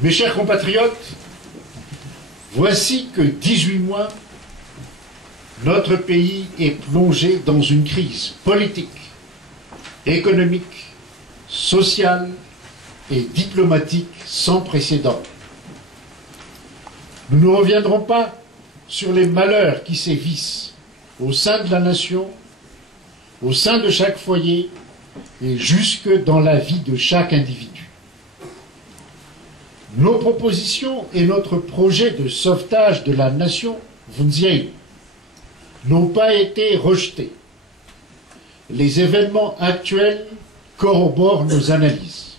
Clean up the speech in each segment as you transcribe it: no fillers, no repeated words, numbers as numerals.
Mes chers compatriotes, voici que 18 mois, notre pays est plongé dans une crise politique, économique, sociale et diplomatique sans précédent. Nous ne reviendrons pas sur les malheurs qui sévissent au sein de la nation, au sein de chaque foyer et jusque dans la vie de chaque individu. Nos propositions et notre projet de sauvetage de la nation, Vunziei, n'ont pas été rejetés. Les événements actuels corroborent nos analyses.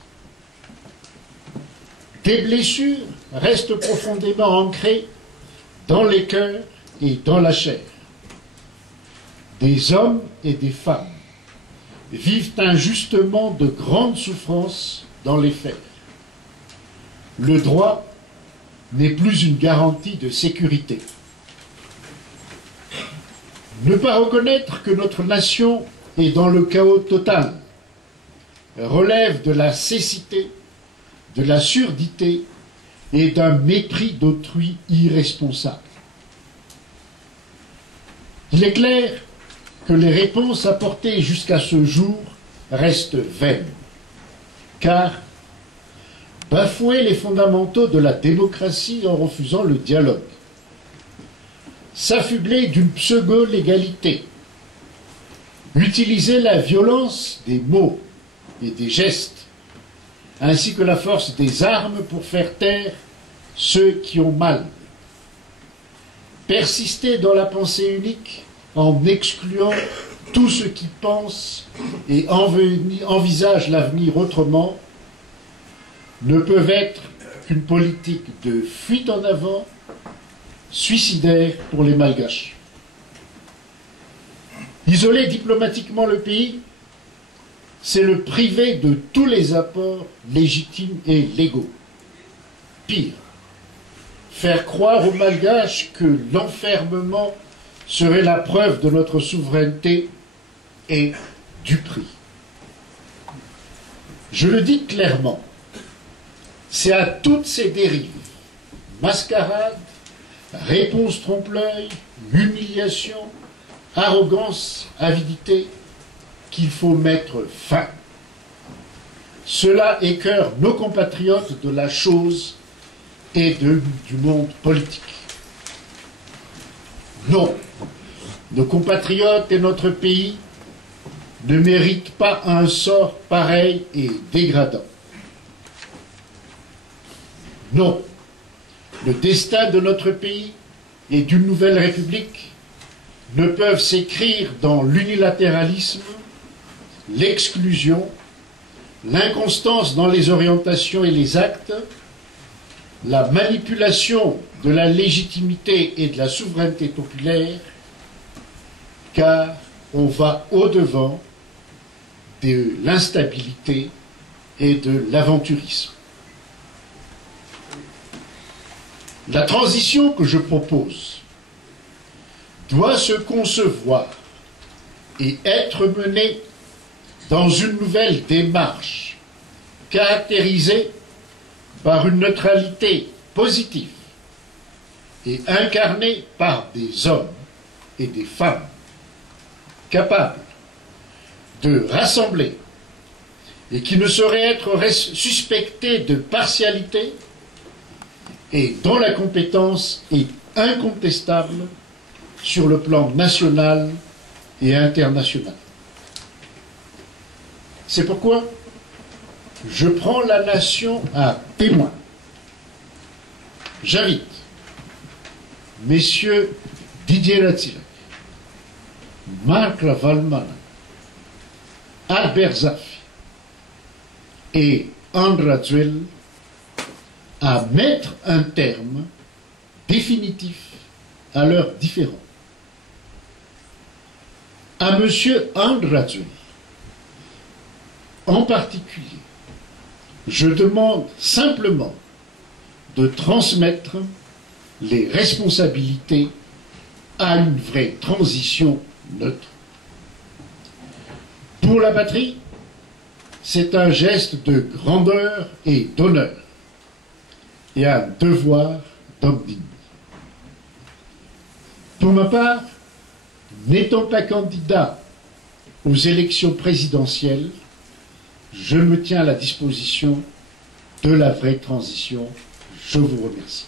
Des blessures restent profondément ancrées dans les cœurs et dans la chair. Des hommes et des femmes vivent injustement de grandes souffrances dans les fers. Le droit n'est plus une garantie de sécurité. Ne pas reconnaître que notre nation est dans le chaos total relève de la cécité, de la surdité et d'un mépris d'autrui irresponsable. Il est clair que les réponses apportées jusqu'à ce jour restent vaines, car bafouer les fondamentaux de la démocratie en refusant le dialogue, s'affubler d'une pseudo-légalité, utiliser la violence des mots et des gestes, ainsi que la force des armes pour faire taire ceux qui ont mal, persister dans la pensée unique en excluant tous ceux qui pensent et envisagent l'avenir autrement, ne peuvent être qu'une politique de fuite en avant, suicidaire pour les Malgaches. Isoler diplomatiquement le pays, c'est le priver de tous les apports légitimes et légaux. Pire, faire croire aux Malgaches que l'enfermement serait la preuve de notre souveraineté et du prix. Je le dis clairement, c'est à toutes ces dérives, mascarades, réponses trompe-l'œil, humiliation, arrogance, avidité, qu'il faut mettre fin. Cela écœure nos compatriotes de la chose et du monde politique. Non, nos compatriotes et notre pays ne méritent pas un sort pareil et dégradant. Non, le destin de notre pays et d'une nouvelle république ne peuvent s'écrire dans l'unilatéralisme, l'exclusion, l'inconstance dans les orientations et les actes, la manipulation de la légitimité et de la souveraineté populaire, car on va au-devant de l'instabilité et de l'aventurisme. La transition que je propose doit se concevoir et être menée dans une nouvelle démarche caractérisée par une neutralité positive et incarnée par des hommes et des femmes capables de rassembler et qui ne sauraient être suspectés de partialité et dont la compétence est incontestable sur le plan national et international. C'est pourquoi je prends la nation à témoin. J'invite messieurs Didier Ratsirek, Marc Lavalmana, Albert Zaffi et Andra Zuel à mettre un terme définitif à leurs différends. À M. Andra Zuel, en particulier, je demande simplement de transmettre les responsabilités à une vraie transition neutre. Pour la patrie, c'est un geste de grandeur et d'honneur. et un devoir d'homme digne. Pour ma part, n'étant pas candidat aux élections présidentielles, je me tiens à la disposition de la vraie transition. Je vous remercie.